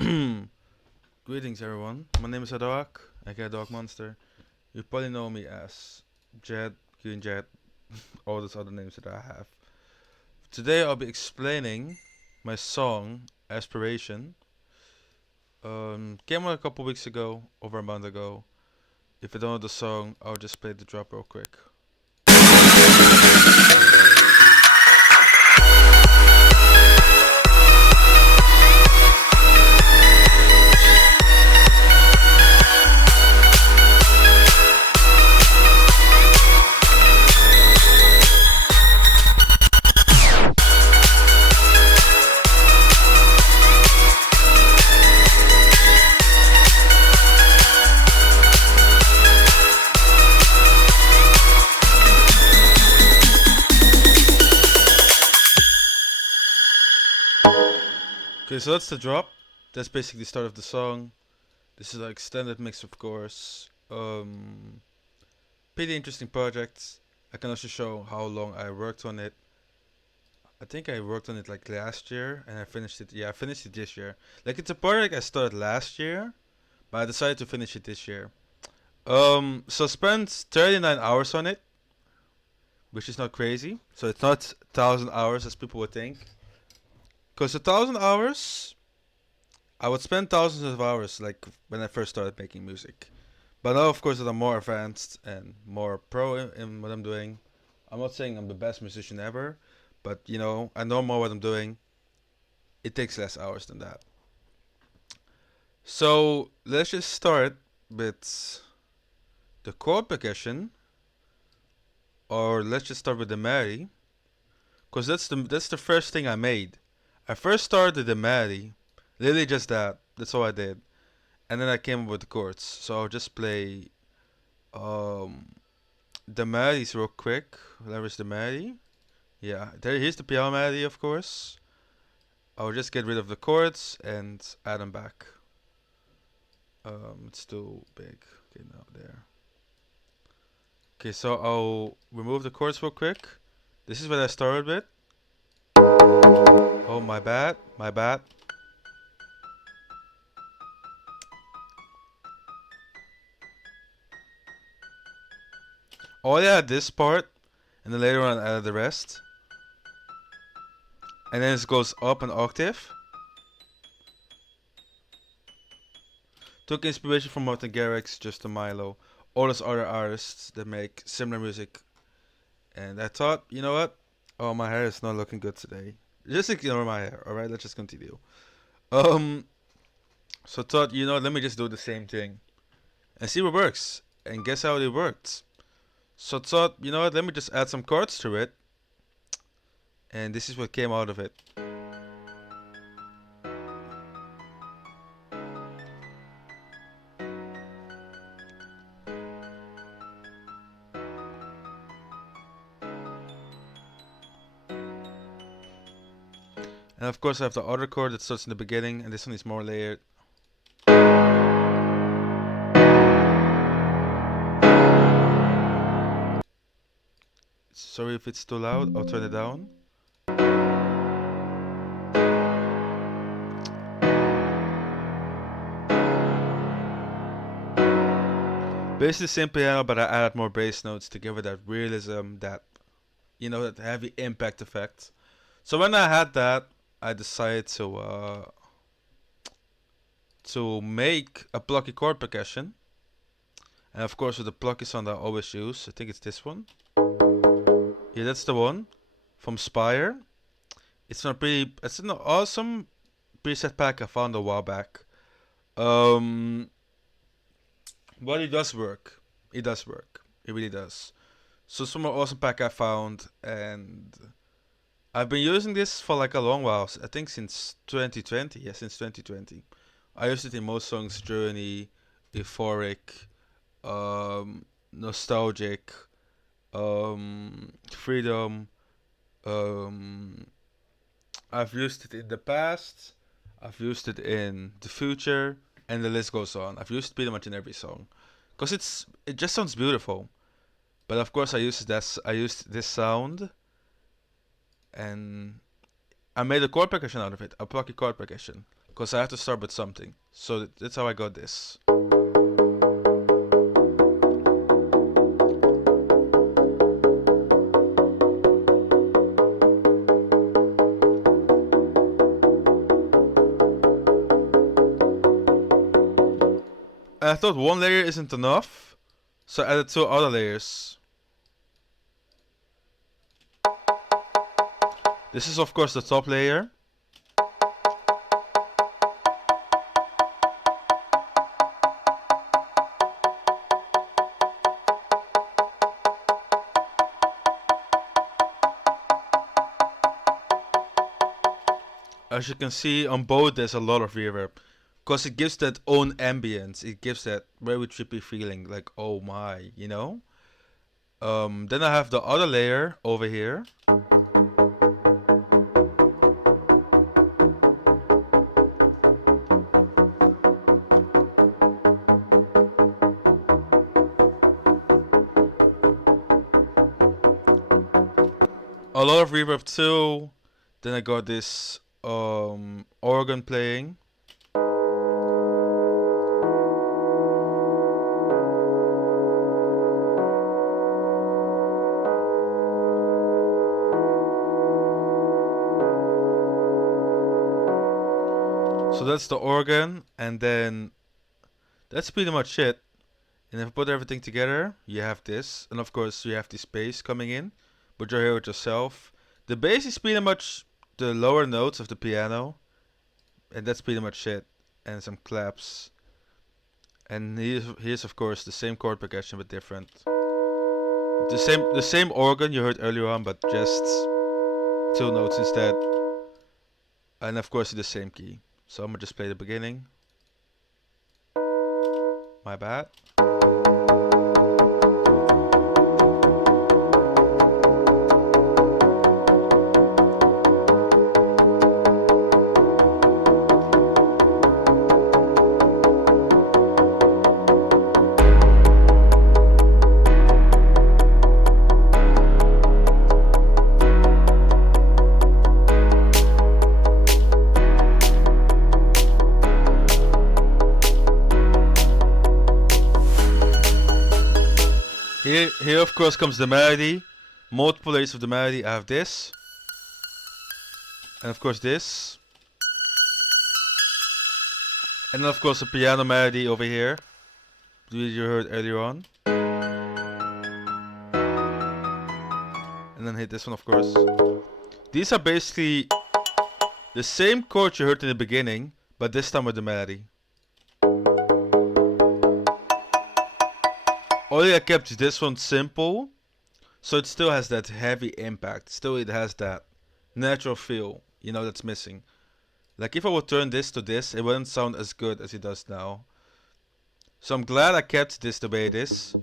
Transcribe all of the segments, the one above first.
Greetings, everyone. My name is Adoak, aka Dog Monster. You probably know me as Jet, Green Jet, all those other names that I have. Today, I'll be explaining my song Aspiration. Came out a couple weeks ago, over a month ago. If you don't know the song, I'll just play the drop real quick. Okay, so that's the drop. That's basically the start of the song. This is an extended mix, of course. Pretty interesting project. I can also show how long I worked on it. I think I worked on it like last year, and I finished it. Yeah, I finished it this year. Like it's a project I started last year, but I decided to finish it this year. So spent 39 hours on it, which is not crazy. So it's not 1,000 hours as people would think. Cause 1,000 hours, I would spend thousands of hours like when I first started making music. But now, of course, that I'm more advanced and more pro in what I'm doing. I'm not saying I'm the best musician ever, but I know more what I'm doing. It takes less hours than that. So let's just start with the chord progression, or let's just start with the melody, cause that's the first thing I made. I first started the melody, literally just that. That's all I did, and then I came up with the chords. So I'll just play um the melodies real quick. Leverage the melody. Yeah, here's the piano melody, of course. I'll just get rid of the chords and add them back. It's too big. Okay, now there. Okay, so I'll remove the chords real quick. This is what I started with. Oh, my bad. My bad. Oh, yeah, this part. And then later on, I added the rest. And then it goes up an octave. Took inspiration from Martin Garrix, Justin Milo, all those other artists that make similar music. And I thought, you know what? Oh, my hair is not looking good today. Just ignore my hair, alright? Let's just continue. Um, so I thought, let me just do the same thing and see what works. And guess how it worked? So I thought, you know what? Let me just add some chords to it. And this is what came out of it. And of course I have the other chord that starts in the beginning, and this one is more layered. Sorry if it's too loud, I'll turn it down. Basically the same piano, but I added more bass notes to give it that realism, that heavy impact effect. So when I had that, I decided to make a plucky chord percussion. And of course with the plucky sound I always use, I think it's this one. Yeah, that's the one from Spire. It's an awesome preset pack I found a while back. But it does work. It does work. It really does. So some awesome pack I found, and I've been using this for like a long while. I think since 2020. Yeah, since 2020. I used it in most songs: Journey, Euphoric, Nostalgic, Freedom. Um, I've used it in the past. I've used it in the future, and the list goes on. I've used it pretty much in every song, cause it just sounds beautiful. But of course, I used this sound, and I made a chord percussion out of it, a plucky chord percussion, because I have to start with something. So that's how I got this. And I thought one layer isn't enough, so I added two other layers. This is of course the top layer. As you can see on both, there's a lot of reverb. Because it gives that own ambience. It gives that very trippy feeling. Like, oh my, you know? Then I have the other layer over here. A lot of reverb too. Then I got this organ playing. So that's the organ, and then that's pretty much it. And if I put everything together, you have this, and of course you have this bass coming in, but you're here with yourself. The bass is pretty much the lower notes of the piano, and that's pretty much it. And some claps. And here's of course the same chord progression but different. The same organ you heard earlier on, but just two notes instead. And of course the same key. So I'm gonna just play the beginning. My bad. Here of course comes the melody. Multiple layers of the melody. I have this. And of course this. And then of course the piano melody over here. You heard earlier on. And then hit this one of course. These are basically the same chords you heard in the beginning, but this time with the melody. Only I kept this one simple, so it still has that heavy impact. Still it has that natural feel, you know, that's missing. Like if I would turn this to this, it wouldn't sound as good as it does now. So I'm glad I kept this the way it is.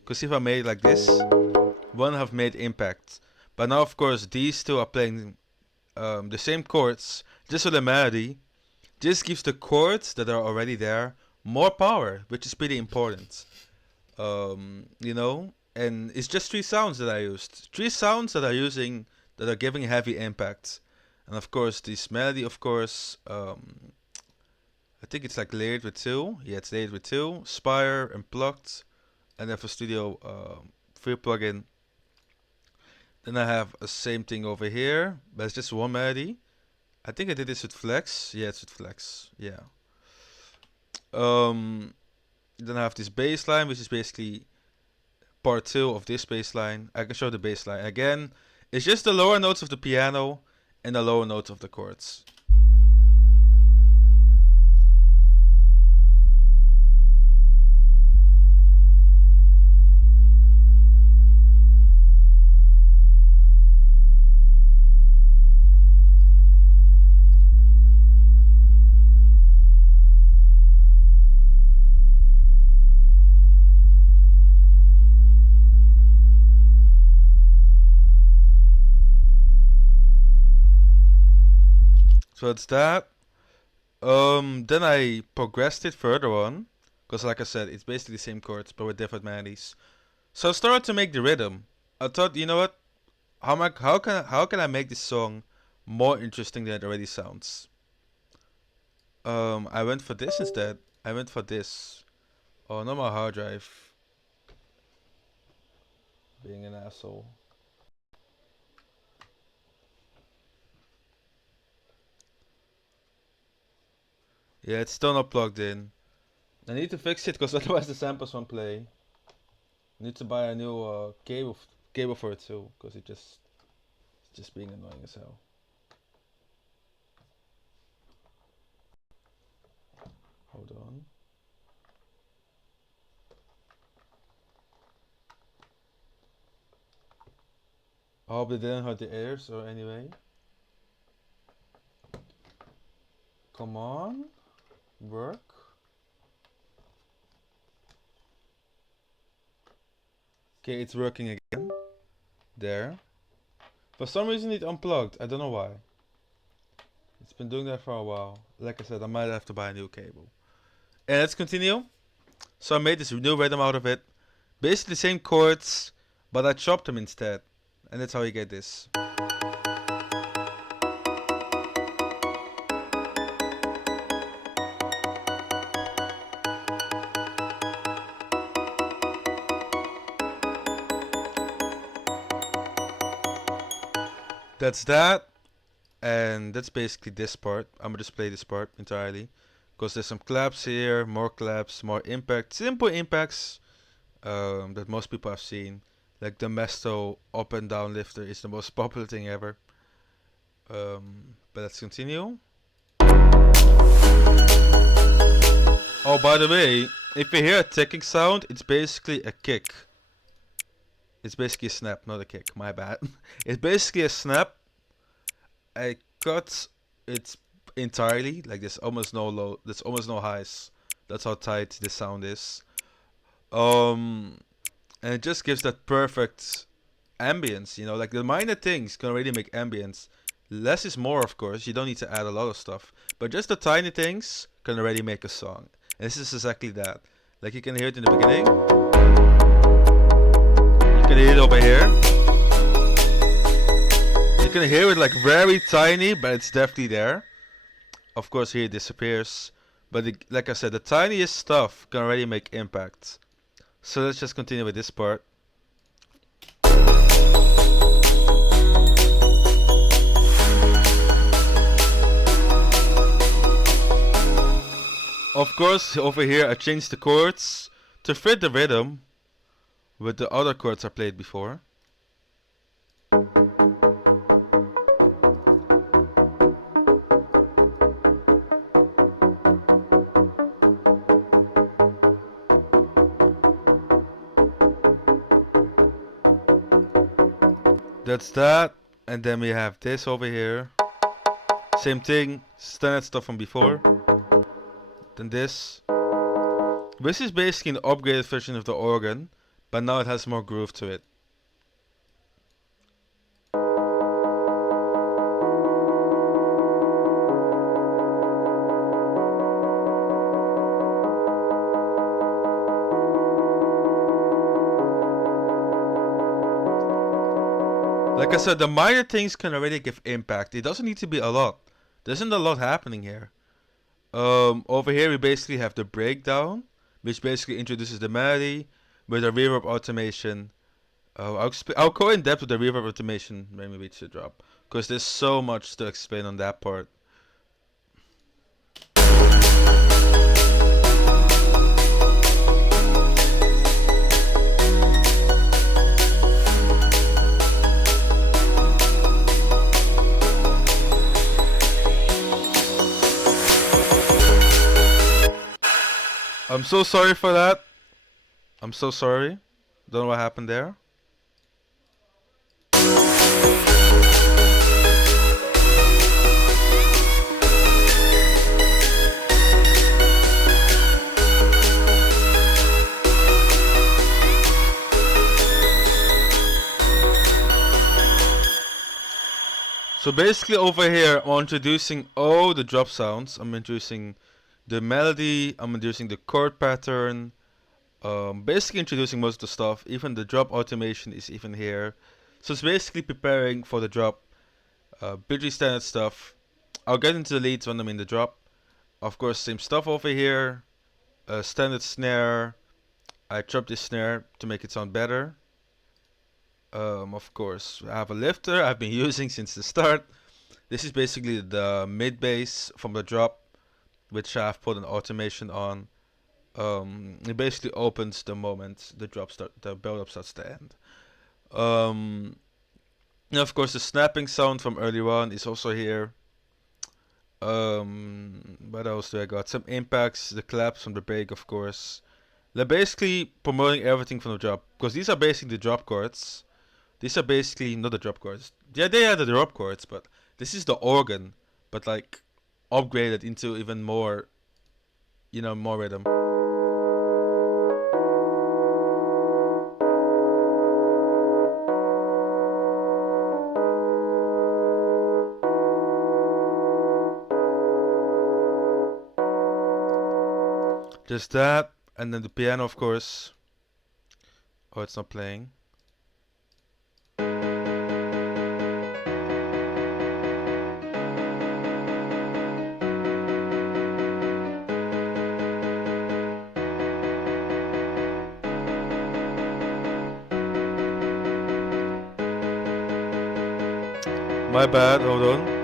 Because if I made it like this, it wouldn't have made impact. But now of course these two are playing the same chords, just with a melody. This gives the chords that are already there more power, which is pretty important. You know, and it's just three sounds that I used. Three sounds that are using that are giving heavy impact, and of course this melody. Of course, I think it's like layered with two. Yeah, it's layered with two. Spire and plucked, and then for studio free plugin. Then I have a same thing over here, but it's just one melody. I think I did this with Flex. Yeah, it's with Flex. Yeah. Um, then I have this bass line, which is basically part two of this bass line. I can show the bass line. Again, it's just the lower notes of the piano and the lower notes of the chords. So it's that. Then I progressed it further on, because like I said, it's basically the same chords but with different melodies. So I started to make the rhythm. I thought, you know what? How can I make this song more interesting than it already sounds? I went for this instead. I went for this. Oh, not my hard drive. Being an asshole. Yeah, it's still not plugged in. I need to fix it because otherwise the samples won't play. I need to buy a new cable for it too because it's just being annoying as hell. Hold on. I hope they didn't hurt the ears or anyway. Come on, work. Okay, it's working again. There. For some reason it unplugged. I don't know why. It's been doing that for a while. Like I said, I might have to buy a new cable. And let's continue. So I made this new rhythm out of it. Basically the same chords, but I chopped them instead. And that's how you get this. That's that. And that's basically this part. I'm gonna just play this part entirely. Because there's some claps here, more impact. Simple impacts that most people have seen. Like the Mesto up and down lifter is the most popular thing ever. But let's continue. Oh, by the way, if you hear a ticking sound, it's basically a kick. It's basically a snap, not a kick. My bad. It's basically a snap. I cut it entirely. Like there's almost no low. There's almost no highs. That's how tight this sound is. And it just gives that perfect ambience. You know, like the minor things can already make ambience. Less is more, of course. You don't need to add a lot of stuff, but just the tiny things can already make a song. And this is exactly that. Like you can hear it in the beginning. You can hear it over here. You can hear it like very tiny, but it's definitely there. Of course, here it disappears. But like I said, the tiniest stuff can already make impact. So let's just continue with this part. Of course, over here I changed the chords to fit the rhythm with the other chords I played before. That's that. And then we have this over here. Same thing, standard stuff from before. Then this. This is basically an upgraded version of the organ, but now it has more groove to it. Like I said, the minor things can already give impact. It doesn't need to be a lot. There isn't a lot happening here. Over here we basically have the breakdown, which basically introduces the melody with a reverb automation. I'll go in depth with the reverb automation when we reach the drop, because there's so much to explain on that part. I'm so sorry for that. I'm so sorry. Don't know what happened there. So basically over here I'm introducing all the drop sounds. I'm introducing the melody, I'm introducing the chord pattern, basically introducing most of the stuff. Even the drop automation is even here. So it's basically preparing for the drop. Pretty standard stuff. I'll get into the leads when I'm in the drop. Of course, same stuff over here. A standard snare. I chopped this snare to make it sound better. Of course, I have a lifter I've been using since the start. This is basically the mid bass from the drop, which I've put an automation on. It basically opens the moment the build up starts to end. And of course, the snapping sound from earlier on is also here. What else do I got? Some impacts, the claps from the break, of course. They're basically promoting everything from the drop, because these are basically the drop chords. These are basically not the drop chords. Yeah, they are the drop chords, but this is the organ, but like upgraded into even more, more rhythm. Just that, and then the piano, of course. Oh, it's not playing. My bad, hold on.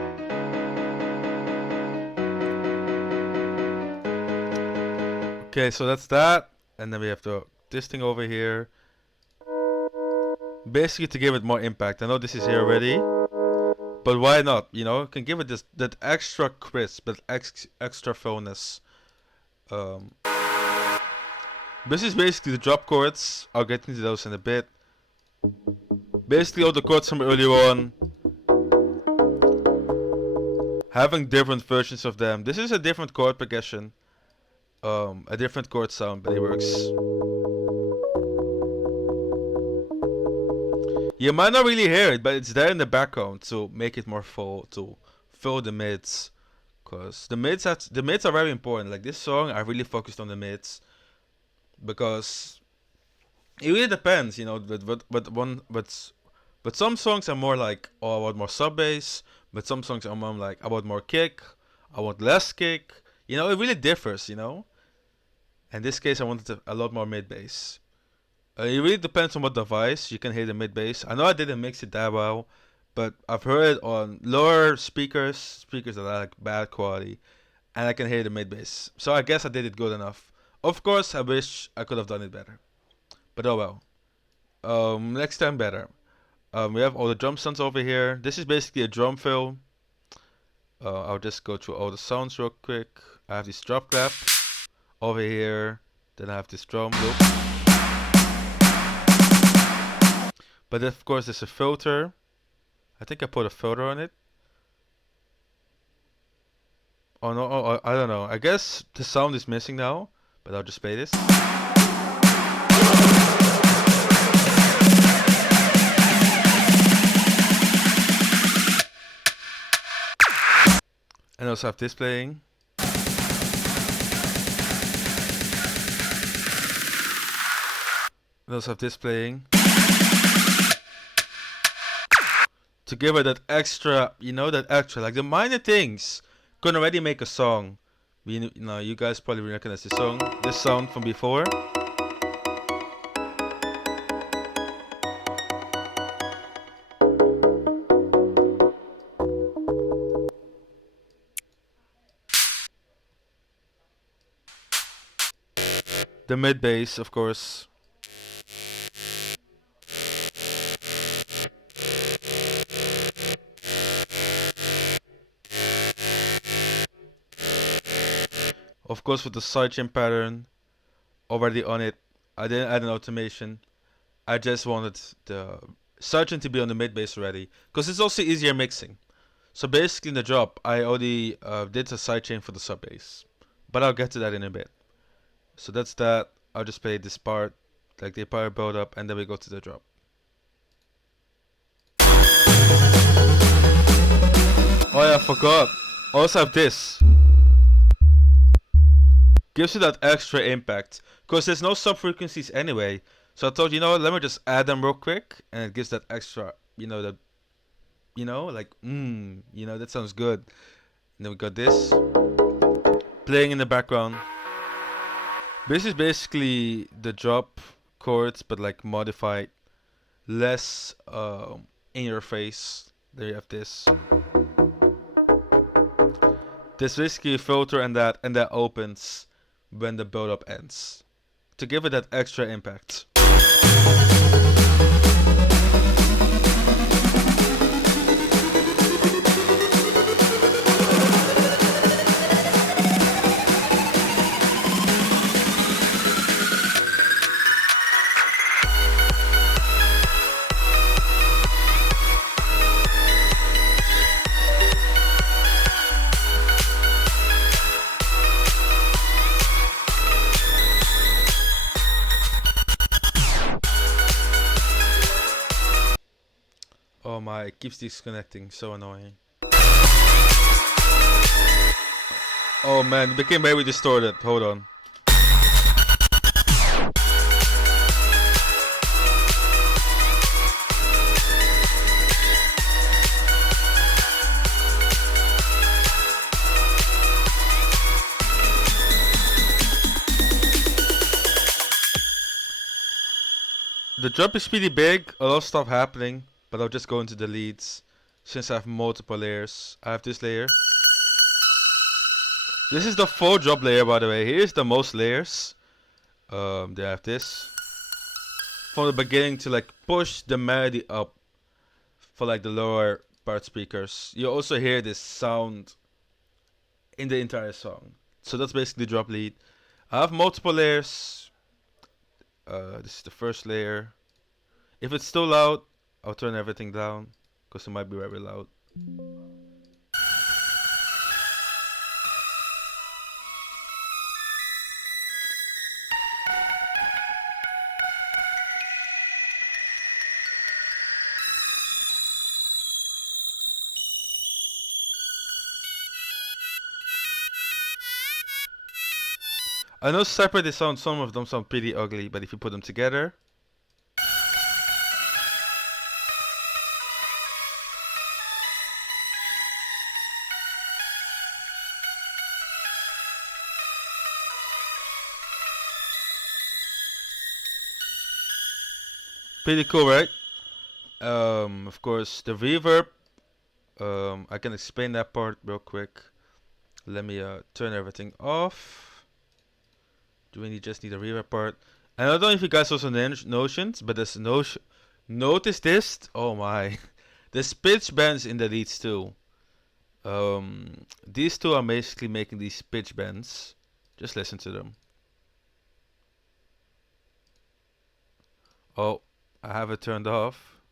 Okay, so that's that. And then we have this thing over here. Basically to give it more impact. I know this is here already. But why not? Can give it that extra crisp, that extra fullness. This is basically the drop chords. I'll get into those in a bit. Basically all the chords from earlier on. Having different versions of them. This is a different chord progression. A different chord sound, but it works. You might not really hear it, but it's there in the background to make it more full, to fill the mids. Cause the mids are very important. Like this song, I really focused on the mids because it really depends, but some songs are more like, oh, I want more sub bass, but some songs are more like, I want more kick, I want less kick. It really differs, In this case, I wanted a lot more mid bass. It really depends on what device you can hear the mid bass. I know I didn't mix it that well, but I've heard it on lower speakers that are like bad quality, and I can hear the mid bass. So I guess I did it good enough. Of course, I wish I could have done it better, but oh well. Next time better. We have all the drum sounds over here. This is basically a drum fill. I'll just go through all the sounds real quick. I have this drop clap over here. Then I have this drum loop. But of course, there's a filter. I think I put a filter on it. Oh no, I don't know. I guess the sound is missing now, but I'll just play this. And also have this playing. And also have this playing. To give it that extra, like the minor things can already make a song. You guys probably recognize this sound from before. The mid bass, of course. Of course, with the sidechain pattern already on it, I didn't add an automation. I just wanted the sidechain to be on the mid bass already, because it's also easier mixing. So basically, in the drop, I already did a sidechain for the sub bass, but I'll get to that in a bit. So that's that. I'll just play this part, like the power build up, and then we go to the drop. Oh yeah, I forgot. Also have this. Gives you that extra impact, because there's no sub frequencies anyway. So I thought, let me just add them real quick, and it gives that extra, that that sounds good. And then we got this. playing in the background. This is basically the drop chords, but like modified, less in your face. There you have this. This basically a filter, and that opens when the build up ends to give it that extra impact. Oh my, it keeps disconnecting, so annoying. Oh man, it became very distorted. Hold on. The drop is pretty big, a lot of stuff happening, but I'll just go into the leads since I have multiple layers. I have this layer. This is the full drop layer, by the way. Here's the most layers. They have this. From the beginning to like push the melody up for like the lower part speakers. You also hear this sound in the entire song. So that's basically the drop lead. I have multiple layers. This is the first layer. If it's too loud, I'll turn everything down because it might be very loud. I know separate they sound, some of them sound pretty ugly, but if you put them together, pretty cool, right? Of course, the reverb. I can explain that part real quick. Let me turn everything off. Do we just need a reverb part? And I don't know if you guys also notions, but there's notice this. Oh my, there's pitch bends in the leads too. These two are basically making these pitch bends. Just listen to them. Oh, I have it turned off.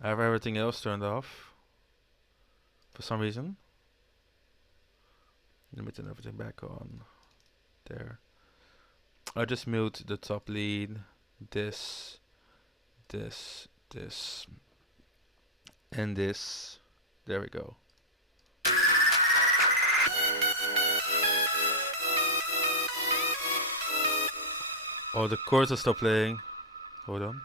I have everything else turned off for some reason. Let me turn everything back on. There. I'll just mute the top lead, this, and this. There we go. Oh, the chords are still playing. Hold on.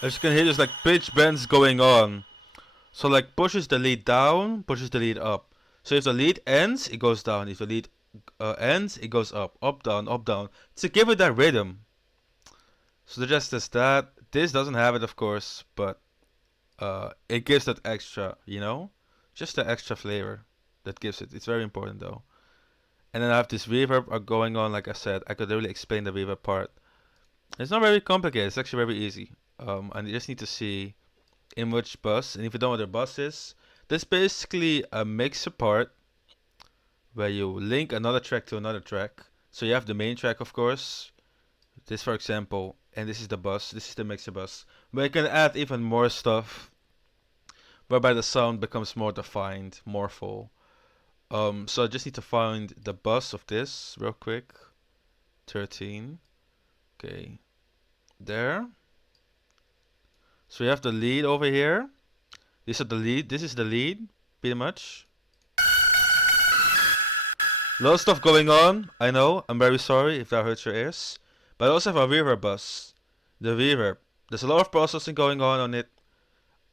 As you can hear, there's like pitch bends going on. So like pushes the lead down, pushes the lead up. So if the lead ends, it goes down. If the lead ends, it goes up, down, to give it that rhythm. So just as that. This doesn't have it, of course, but it gives that extra, you know, just the extra flavor that gives it. It's very important though. And then I have this reverb going on. Like I said, I could really explain the reverb part. It's not very complicated. It's actually very easy. And you just need to see in which bus, and if you don't know what their bus is, this basically a mixer part where you link another track to another track. So you have the main track, of course, this for example, and this is the bus, this is the mixer bus, but you can add even more stuff whereby the sound becomes more defined, more full. So I just need to find the bus of this real quick. 13. Okay, there. So we have the lead over here. This is the lead. This is the lead, pretty much. A lot of stuff going on. I know. I'm very sorry if that hurts your ears. But I also have a reverb bus. The reverb. There's a lot of processing going on it.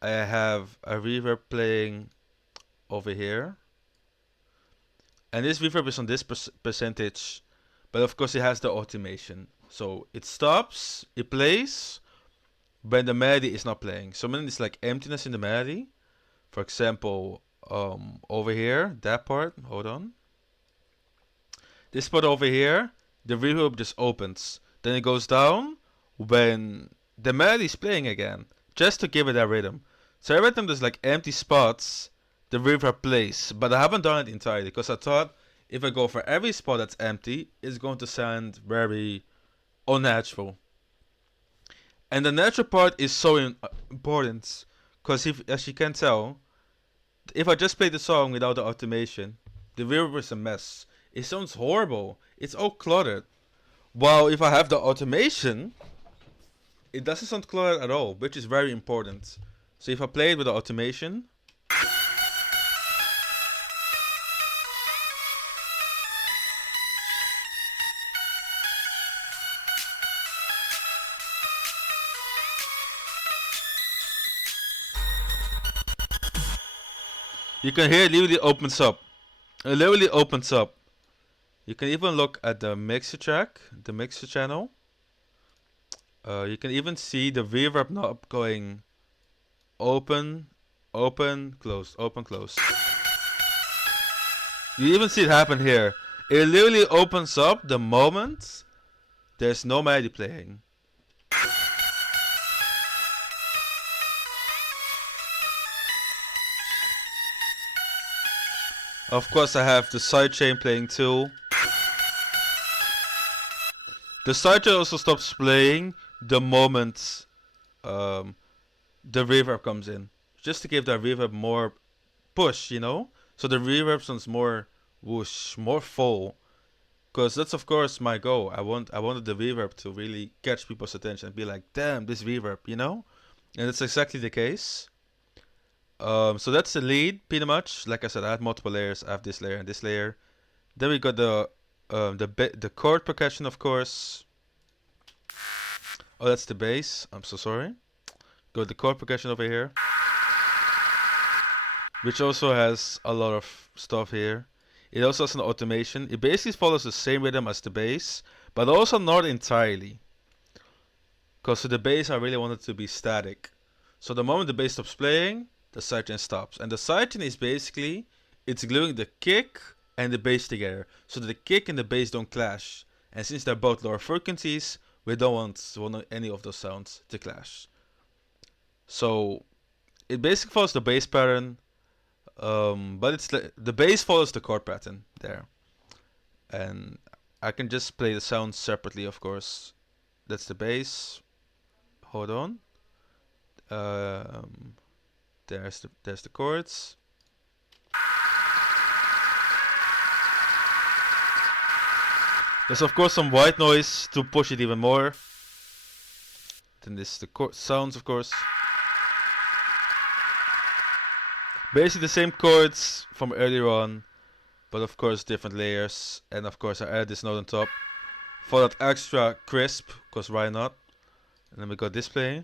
I have a reverb playing over here. And this reverb is on this percentage. But of course it has the automation. So it stops, it plays, when the melody is not playing. So when it's like emptiness in the melody, for example, over here, that part, hold on. This part over here, the reverb just opens. Then it goes down when the melody is playing again, just to give it that rhythm. So every time there's like empty spots, the reverb plays. But I haven't done it entirely because I thought if I go for every spot that's empty, it's going to sound very unnatural. And the natural part is so important because if, as you can tell, if I just play the song without the automation, the reverb is a mess. It sounds horrible. It's all cluttered. While if I have the automation, it doesn't sound cluttered at all, which is very important. So if I play it with the automation, you can hear it literally opens up. It literally opens up. You can even look at the mixer track, the mixer channel. You can even see the reverb knob going open, open, close, open, close. You even see it happen here. It literally opens up the moment there's no melody playing. Of course I have the sidechain playing too. The sidechain also stops playing the moment the reverb comes in. Just to give that reverb more push, you know? So the reverb sounds more whoosh, more full. Because that's of course my goal. I wanted the reverb to really catch people's attention and be like, damn, this reverb, you know? And that's exactly the case. So that's the lead, pretty much. Like I said, I had multiple layers. I have this layer and this layer. Then we got the chord percussion, of course. Oh, that's the bass. I'm so sorry. Got the chord percussion over here, which also has a lot of stuff here. It also has an automation. It basically follows the same rhythm as the bass, but also not entirely. Because for the bass, I really wanted it to be static. So the moment the bass stops playing, the sidechain stops. And the sidechain is basically, it's gluing the kick and the bass together. So that the kick and the bass don't clash. And since they're both lower frequencies, we don't want any of those sounds to clash. So it basically follows the bass pattern. But it's the bass follows the chord pattern there. And I can just play the sounds separately, of course. That's the bass. Hold on. There's the chords. There's of course some white noise to push it even more. Then this is the sounds, of course. Basically the same chords from earlier on, but of course different layers. And of course I added this note on top for that extra crisp, because why not? And then we got this playing.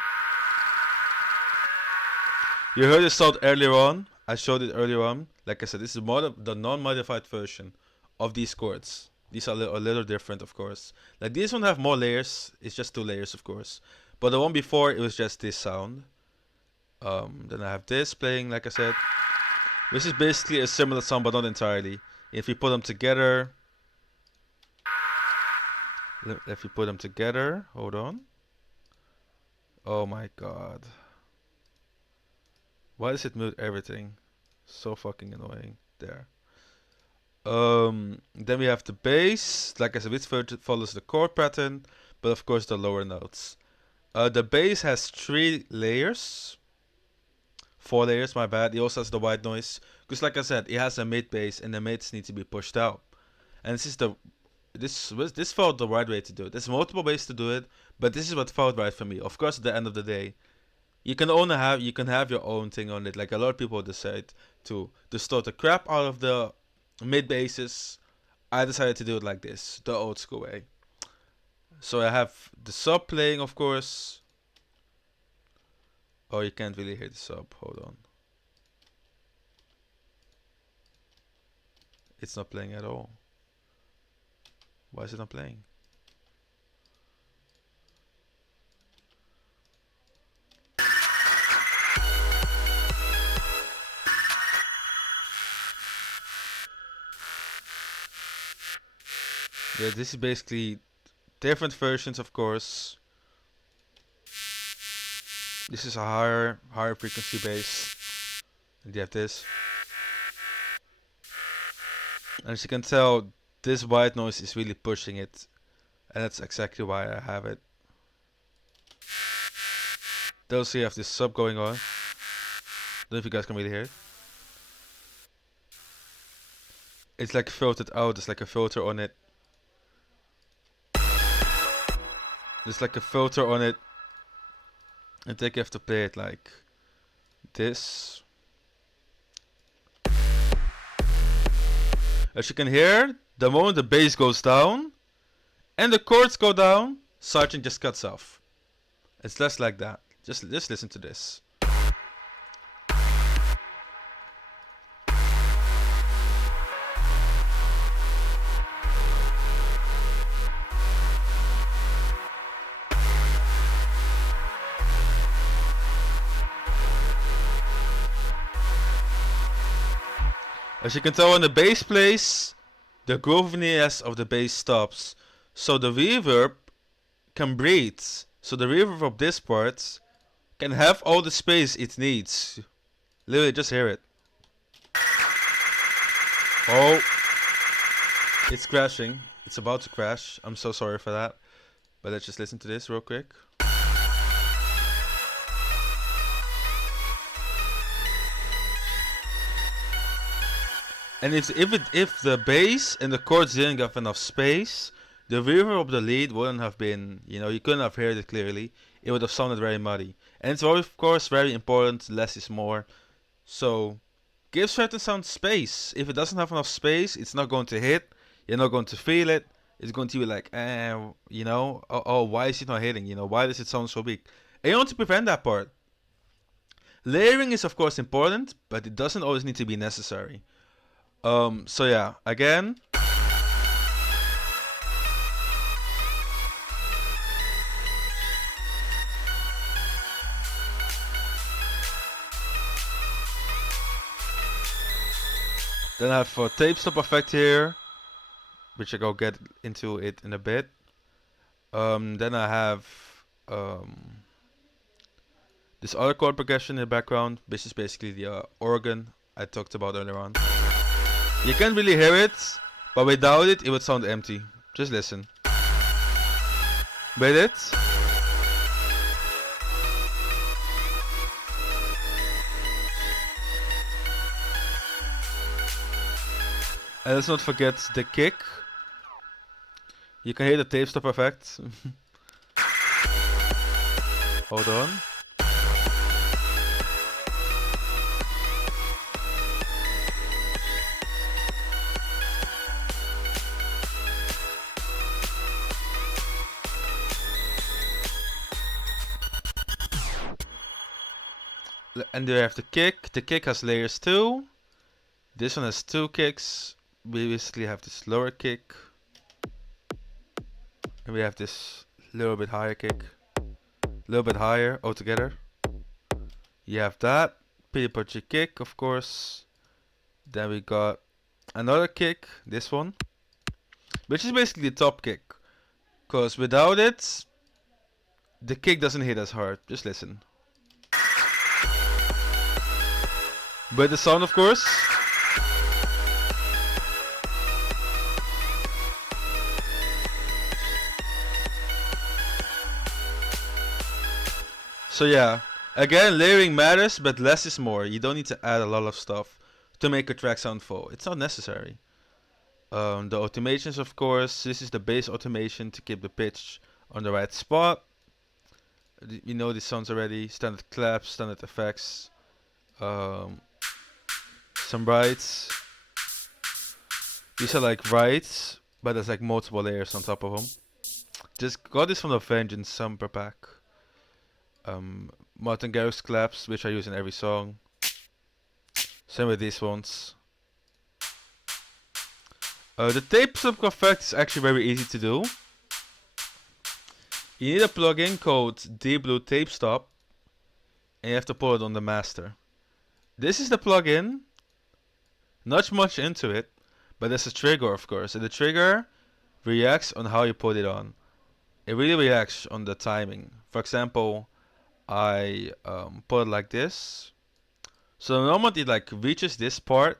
You heard the sound earlier on. I showed it earlier on. Like I said, this is the non-modified version of these chords. These are a little different, of course. Like these one have more layers. It's just 2 layers, of course. But the one before, it was just this sound. Then I have this playing, like I said. Which is basically a similar sound, but not entirely. If we put them together... If we put them together... Hold on. Oh my god. Why does it mute everything? So fucking annoying. There. Then we have the bass. Like I said, which follows the chord pattern, but of course the lower notes. The bass has 3 layers. 4 layers, my bad. It also has the white noise. Because like I said, it has a mid bass and the mids need to be pushed out. And this felt the right way to do it. There's multiple ways to do it, but this is what felt right for me. Of course, at the end of the day, you can have your own thing on it. Like a lot of people decide to distort the crap out of the mid basses. I decided to do it like this, the old school way. So I have the sub playing, of course. Oh, you can't really hear the sub. Hold on. It's not playing at all. Why is it not playing? Yeah, this is basically different versions, of course. This is a higher frequency bass. And you have this. And as you can tell, this white noise is really pushing it. And that's exactly why I have it. Also, you have this sub going on. Don't know if you guys can really hear it. It's like filtered out. There's like a filter on it. There's like a filter on it. I think you have to play it like this. As you can hear, the moment the bass goes down and the chords go down, Sergeant just cuts off. It's less like that. Just listen to this. As you can tell when the bass plays, the grooviness of the bass stops. So the reverb can breathe. So the reverb of this part can have all the space it needs. Literally, just hear it. Oh, it's crashing. It's about to crash. I'm so sorry for that. But let's just listen to this real quick. And if the bass and the chords didn't have enough space, the reverb of the lead wouldn't have been, you couldn't have heard it clearly. It would have sounded very muddy. And it's of course very important, less is more. So give certain sound space. If it doesn't have enough space, it's not going to hit. You're not going to feel it. It's going to be like, oh, why is it not hitting? Why does it sound so weak? And you want to prevent that part. Layering is of course important, but it doesn't always need to be necessary. So yeah, again. Then I have a tape stop effect here, which I go get into it in a bit. Then I have this other chord progression in the background, which is basically the organ I talked about earlier on. You can't really hear it, but without it, it would sound empty. Just listen. With it. And let's not forget the kick. You can hear the tape stop effect. Hold on. And there you have the kick. The kick has layers too. This one has two kicks. We basically have this lower kick. And we have this little bit higher kick. A little bit higher altogether. You have that. Pretty punchy kick, of course. Then we got another kick. This one. Which is basically the top kick. Because without it, the kick doesn't hit as hard. Just listen. With the sound, of course. So yeah, again, layering matters, but less is more. You don't need to add a lot of stuff to make a track sound full. It's not necessary. The automations, of course. This is the bass automation to keep the pitch on the right spot. You know these sounds already. Standard claps, standard effects. Some brights. These are like rights, but there's like multiple layers on top of them. Just got this from the Vengeance Sumper pack. Martin Garrix claps, which I use in every song. Same with these ones. The tape stop effect is actually very easy to do. You need a plugin called D-Blue Tape Stop, and you have to pull it on the master. This is the plugin. Not much into it, but there's a trigger, of course, and the trigger reacts on how you put it on. It really reacts on the timing. For example, I put it like this. So the moment it like reaches this part,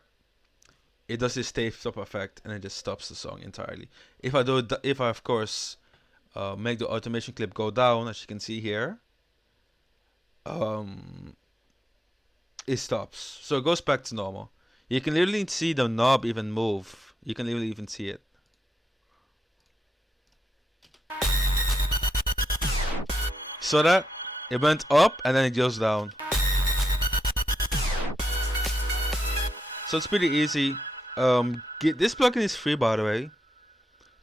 it does this tape stop effect, and it just stops the song entirely. If I do it, if I of course make the automation clip go down, as you can see here, it stops. So it goes back to normal. You can literally see the knob even move. You can literally even see it. So that it went up and then it goes down. So it's pretty easy. This plugin is free, by the way.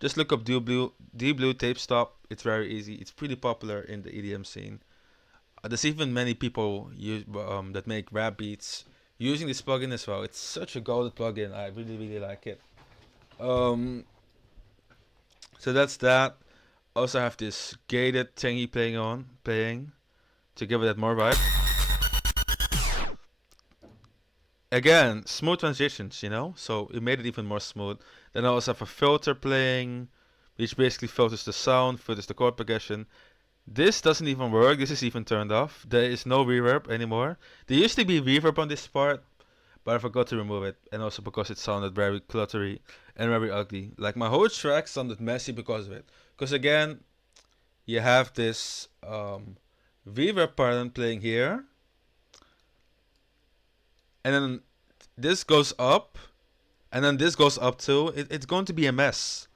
Just look up D-Blue Tape Stop. It's very easy. It's pretty popular in the EDM scene. There's even many people that make rap beats using this plugin as well. It's such a golden plugin. I really like it. So that's that. Also have this gated thingy playing to give it that more vibe. Again, smooth transitions, you know, so it made it even more smooth. Then I also have a filter playing, which basically filters the sound, filters the chord progression. This doesn't even work. This is even turned off. There is no reverb anymore. There used to be reverb on this part, but I forgot to remove it, and also because it sounded very cluttery and very ugly. Like my whole track sounded messy because of it. Because again, you have this reverb pattern playing here, and then this goes up, and then this goes up too. It's going to be a mess.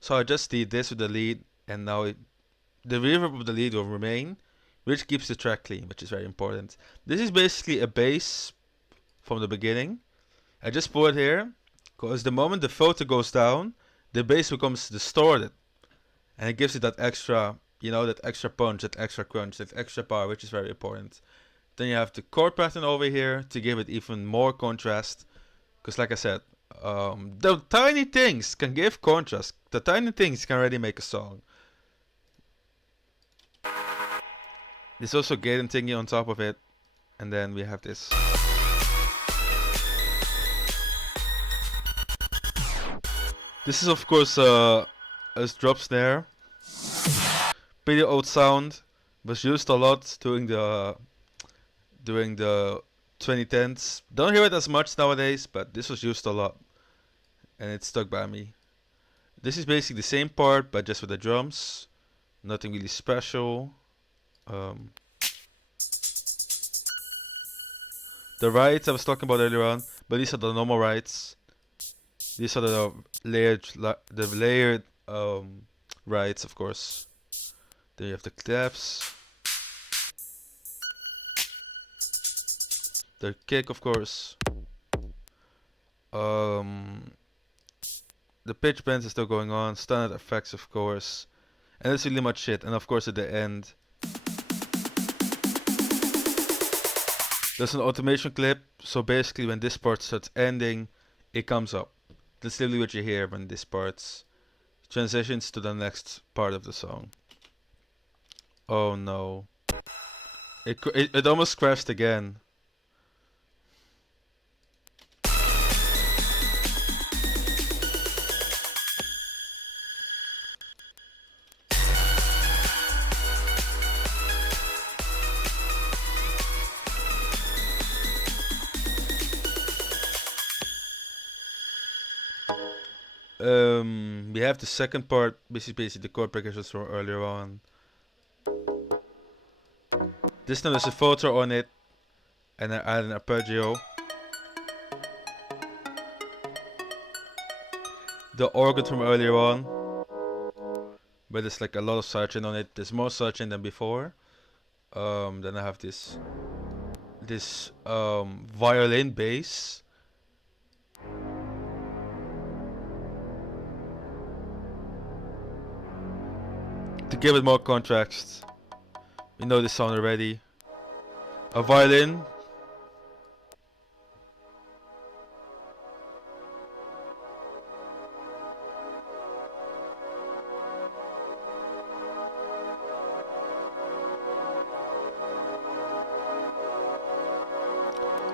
So I just did this with the lead, and now the reverb of the lead will remain, which keeps the track clean, which is very important. This is basically a bass from the beginning. I just put it here, because the moment the filter goes down, the bass becomes distorted, and it gives it that extra, you know, that extra punch, that extra crunch, that extra power, which is very important. Then you have the chord pattern over here to give it even more contrast, because like I said, the tiny things can give contrast. The tiny things can already make a song. There's also gating thingy on top of it, and then we have this. This is of course a drop snare. Pretty old sound, was used a lot during the 2010s. Don't hear it as much nowadays, but this was used a lot, and it stuck by me. This is basically the same part, but just with the drums. Nothing really special. The rides I was talking about earlier on, but these are the normal rides. These are the layered rides, of course. Then you have the claps. The kick, of course. The pitch bends is still going on. Standard effects, of course. And that's really much shit. And of course at the end, there's an automation clip. So basically when this part starts ending, it comes up. That's literally what you hear when this part transitions to the next part of the song. Oh no. It almost crashed again. We have the second part, which is basically the chord progressions from earlier on. This time there's a filter on it, and I add an arpeggio. The organ from earlier on, but there's like a lot of sidechain on it. There's more sidechain than before. Then I have this violin bass. to give it more contrast. We know this sound already. A violin.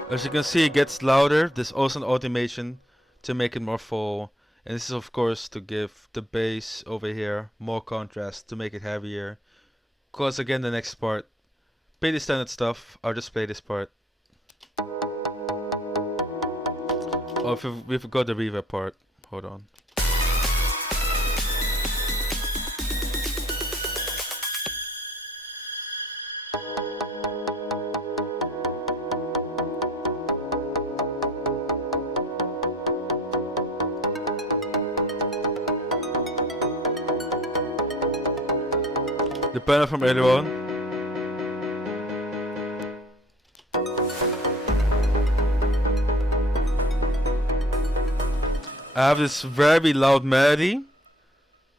As you can see, it gets louder. There's also an automation to make it more full. And this is of course to give the bass over here more contrast, to make it heavier. Cause again, the next part, pretty standard stuff. I'll just play this part. Oh, we forgot the reverb part. Hold on. The panel from earlier on. I have this very loud melody.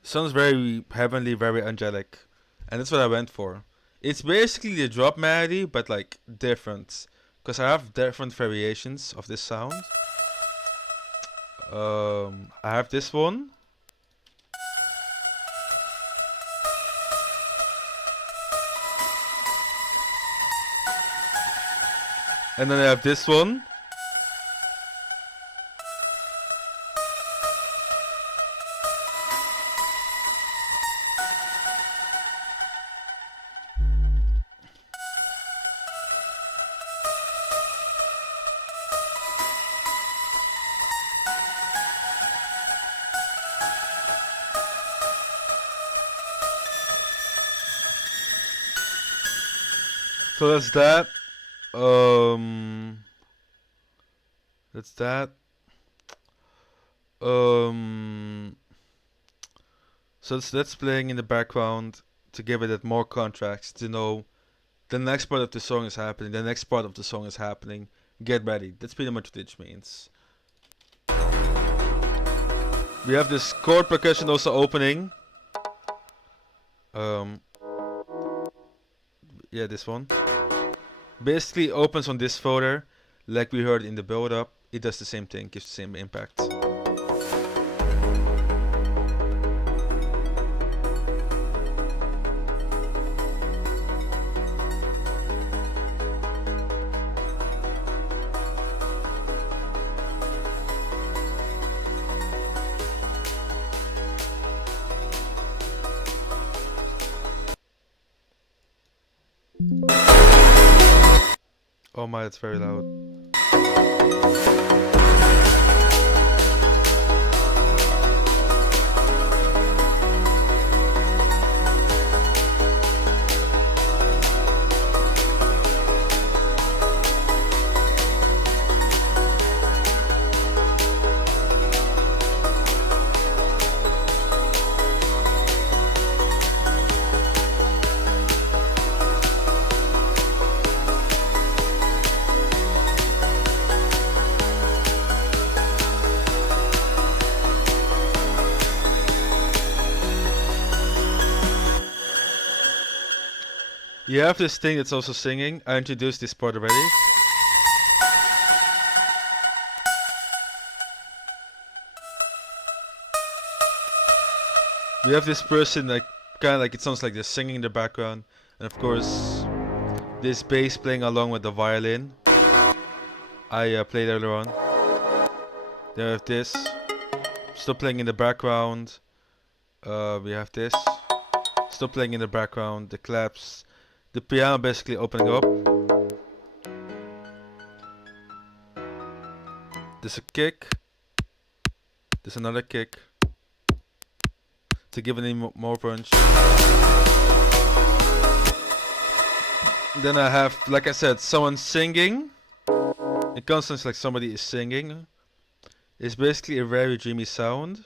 Sounds very heavenly, very angelic. And that's what I went for. It's basically the drop melody, but like different. Because I have different variations of this sound. I have this one. And then I have this one. So that's that. That's that. So that's playing in the background to give it that more contrast, to know the next part of the song is happening, the next part of the song is happening. Get ready. That's pretty much what it means. We have this chord percussion also opening. Yeah, this one. Basically opens on this folder, like we heard in the build up. It does the same thing, gives the same impact. Oh my, it's very loud. You have this thing that's also singing. I introduced this part already. We have this person, like, kind of like, it sounds like they're singing in the background. And of course, this bass playing along with the violin. I played earlier on. Then we have this. Still playing in the background. We have this. Still playing in the background. The claps. The piano basically opening up. There's a kick. There's another kick. To give it any more punch. Then I have, like I said, someone singing. It sounds like somebody is singing. It's basically a very dreamy sound.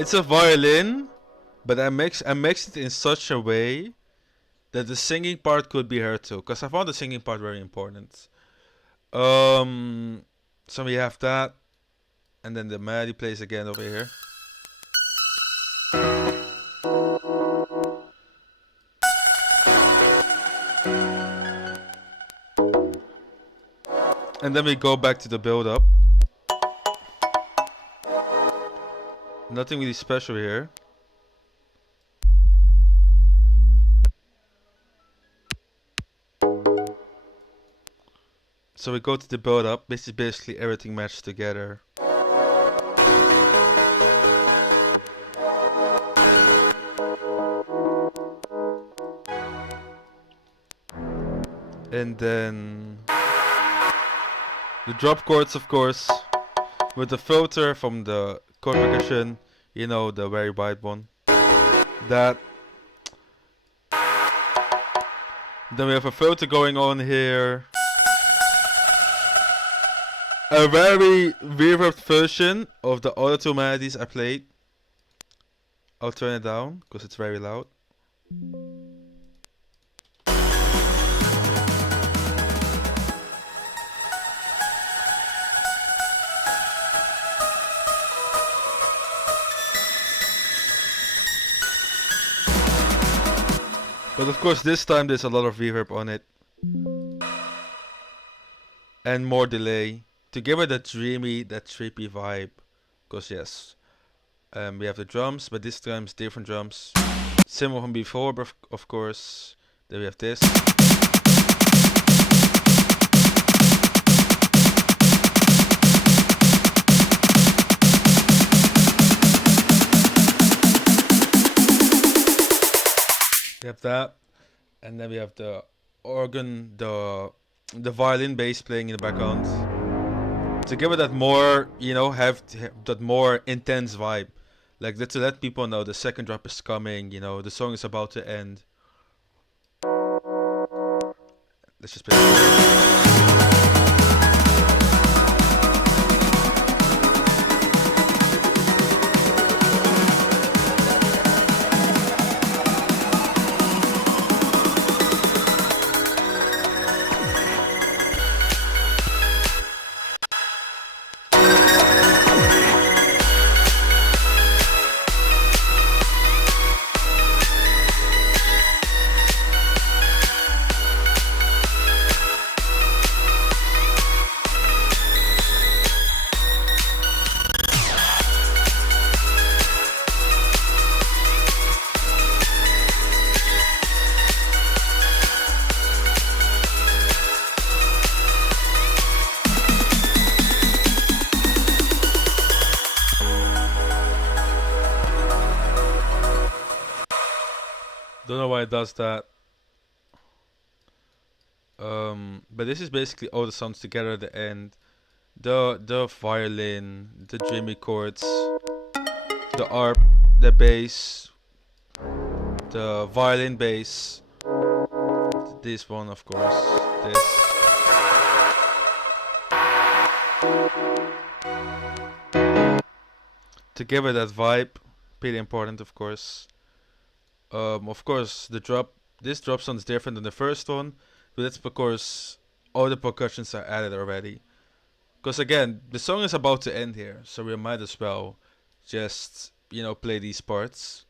It's a violin, but I mixed it in such a way that the singing part could be heard too, because I found the singing part very important. Um, so we have that, and then the melody plays again over here. And then we go back to the build up. Nothing really special here. So we go to the build up. This is basically everything matched together. And then the drop chords, of course, with the filter from the chord progression, the very wide one. That. Then we have a filter going on here. A very reverbed version of the other two melodies I played. I'll turn it down because it's very loud. But of course this time there's a lot of reverb on it. And more delay to give it that dreamy, that trippy vibe. Because yes, we have the drums, but this time it's different drums. Similar from before, but of course. Then we have this. We have that, and then we have the organ, the violin bass playing in the background to give it that more, have that more intense vibe, like that, to let people know the second drop is coming. The song is about to end. Let's just play it. Don't know why it does that. But this is basically all the sounds together at the end. The violin, the dreamy chords, the arp, the bass, the violin bass, this one of course, this. To give it that vibe, pretty important of course. Of course, this drop sounds different than the first one, but that's because all the percussions are added already. Because again, the song is about to end here, so we might as well just, play these parts.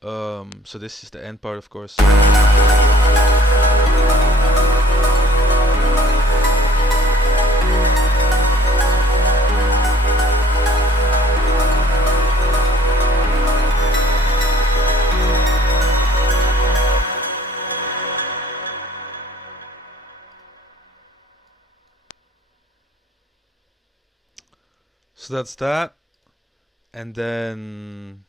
So this is the end part, of course. So that's that. And then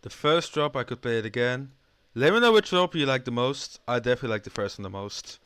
the first drop, I could play it again. Let me know which drop you like the most. I definitely like the first one the most.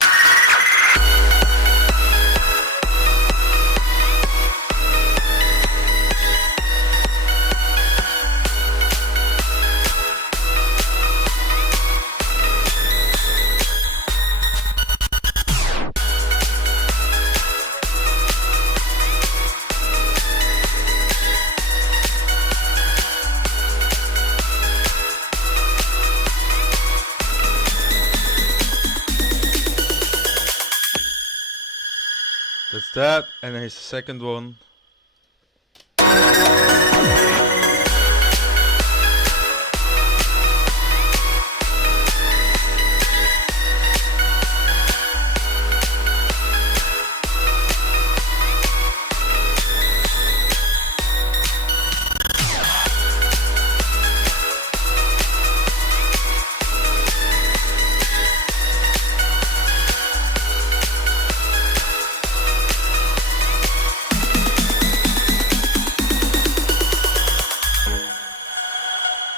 that, and then here's the second one.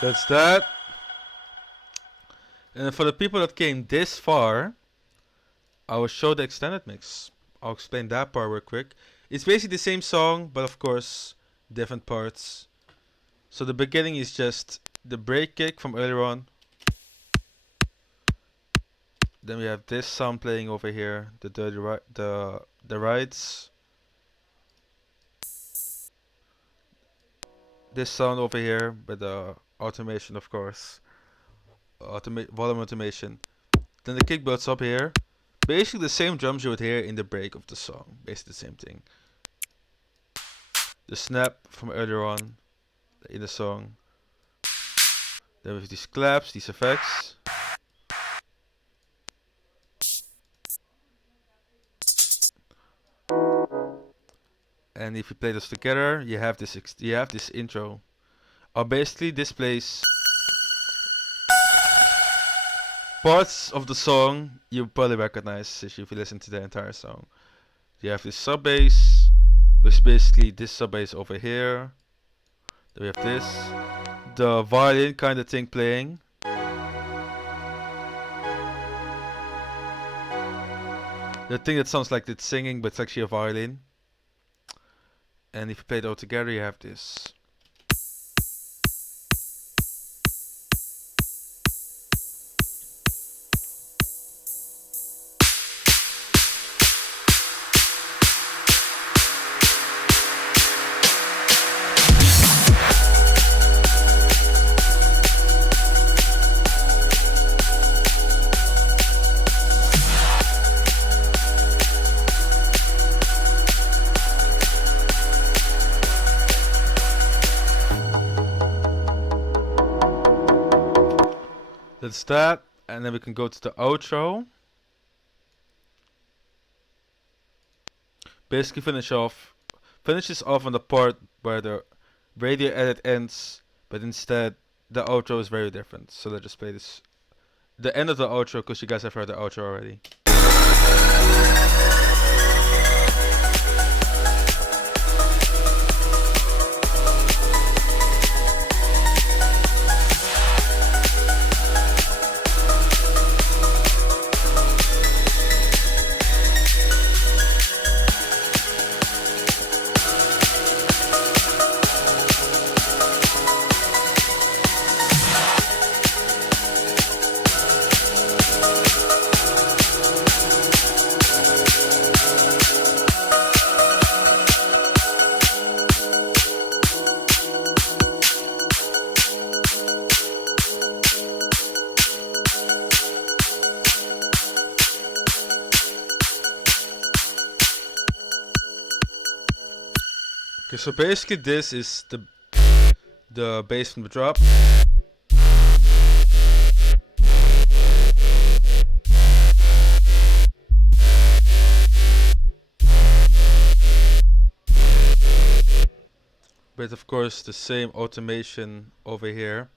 That's that. And for the people that came this far, I will show the extended mix. I'll explain that part real quick. It's basically the same song, but of course, different parts. So the beginning is just the break kick from earlier on. Then we have this sound playing over here, the dirty the rides. This sound over here, with the automation, of course, volume automation. Then the kick builds up here. Basically the same drums you would hear in the break of the song. Basically the same thing. The snap from earlier on in the song. Then with these claps, these effects. And if you play those together, you have this intro. Basically this plays parts of the song you probably recognize if you listen to the entire song. You have this sub bass, which is basically this sub bass over here. Then we have this, the violin kind of thing playing. The thing that sounds like it's singing, but it's actually a violin. And if you play it all together, you have this. That's that, and then we can go to the outro. Basically finishes off on the part where the radio edit ends, but instead the outro is very different. So let's just play this, the end of the outro, because you guys have heard the outro already. Okay, so basically this is the bass from the drop. But of course the same automation over here.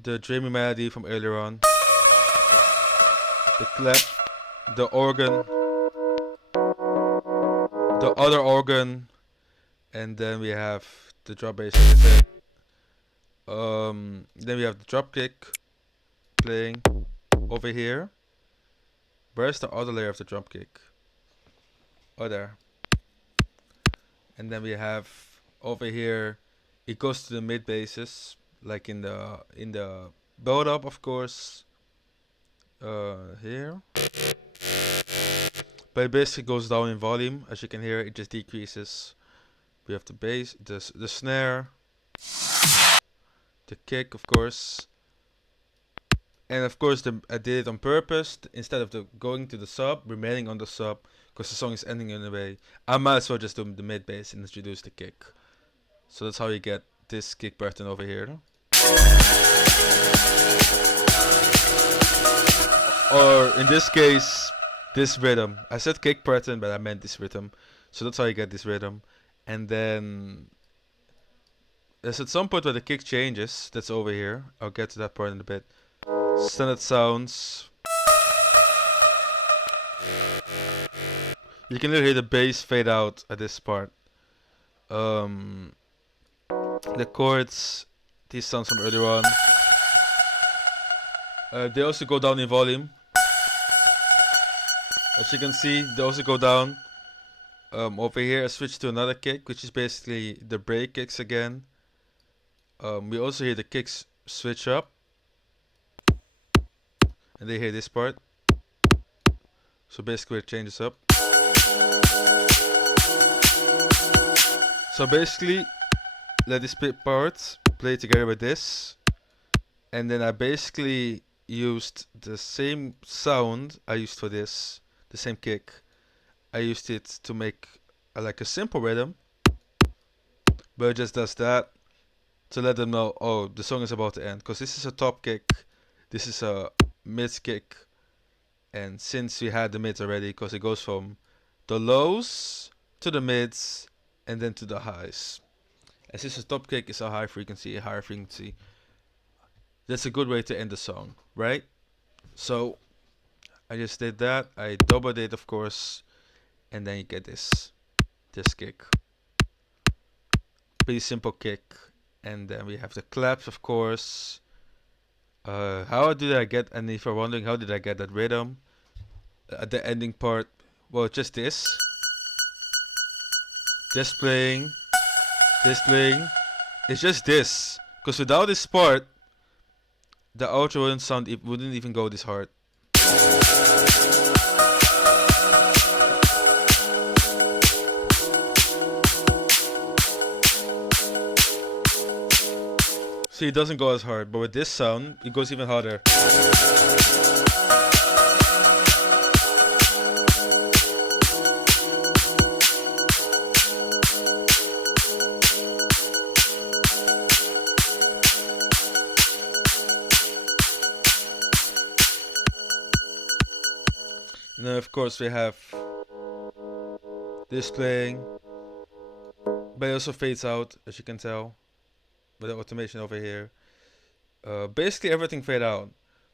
The dreamy melody from earlier on. The clap, the organ, the other organ, and then we have the drop bass, like I said. Then we have the drop kick playing over here. Where's the other layer of the drop kick? Oh, there. And then we have over here, it goes to the mid basses, like in the build up, of course. Here. But it basically goes down in volume. As you can hear, it just decreases. We have the bass, the snare, the kick, of course, And of course, I did it on purpose. Instead of going to the sub, remaining on the sub, because the song is ending in a way, I might as well just do the mid bass and introduce the kick. So that's how you get this kick pattern over here. Or in this case, this rhythm. I said kick pattern, but I meant this rhythm. So that's how you get this rhythm. And then there's at some point where the kick changes. That's over here. I'll get to that part in a bit. Standard sounds. You can literally hear the bass fade out at this part. The chords, these sounds from earlier on. They also go down in volume. As you can see, they also go down. Over here, I switched to another kick, which is basically the break kicks again. We also hear the kicks switch up. And they hear this part. So basically it changes up. So basically, let this part play together with this. And then I basically used the same sound I used for this, the same kick. I used it to make like a simple rhythm. But it just does that to let them know, oh, the song is about to end. Because this is a top kick, this is a mid kick. And since we had the mids already, because it goes from the lows to the mids and then to the highs. And since the top kick is a higher frequency, that's a good way to end the song, right? So I just did that. I doubled it, of course, and then you get this kick. Pretty simple kick. And then we have the claps, of course. How did I get, and if you're wondering how did I get that rhythm at the ending part, well, just this playing, it's just this, because without this part the outro wouldn't sound, it wouldn't even go this hard. See, it doesn't go as hard, but with this sound, it goes even harder. And then of course we have this playing, but it also fades out, as you can tell. With the automation over here. Basically everything fade out.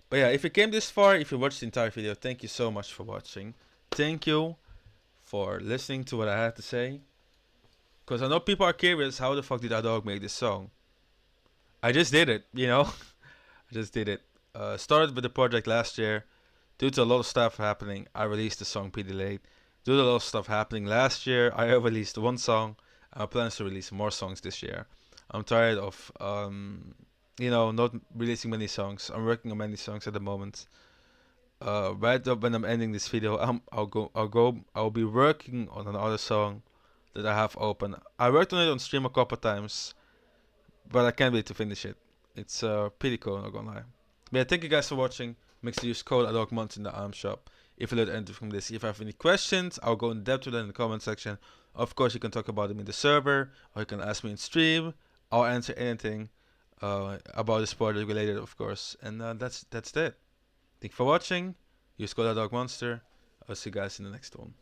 But yeah, if you came this far, if you watched the entire video, thank you so much for watching. Thank you for listening to what I had to say. Because I know people are curious, how the fuck did Adog make this song? I just did it, you know? I just did it. Started with the project last year. Due to a lot of stuff happening, I released the song pretty late. Due to a lot of stuff happening last year, I released one song. I plan to release more songs this year. I'm tired of, not releasing many songs. I'm working on many songs at the moment. Right up when I'm ending this video, I'll be working on another song that I have open. I worked on it on stream a couple times, but I can't wait to finish it. It's pretty cool, not gonna lie. But yeah, thank you guys for watching. Make sure you use code ADOGMonths in the arm shop if you learned anything from this. If you have any questions, I'll go in depth with that in the comment section. Of course, you can talk about them in the server, or you can ask me in stream. I'll answer anything about this project related, of course. And that's it. Thank you for watching. Use code ADOGMonster. I'll see you guys in the next one.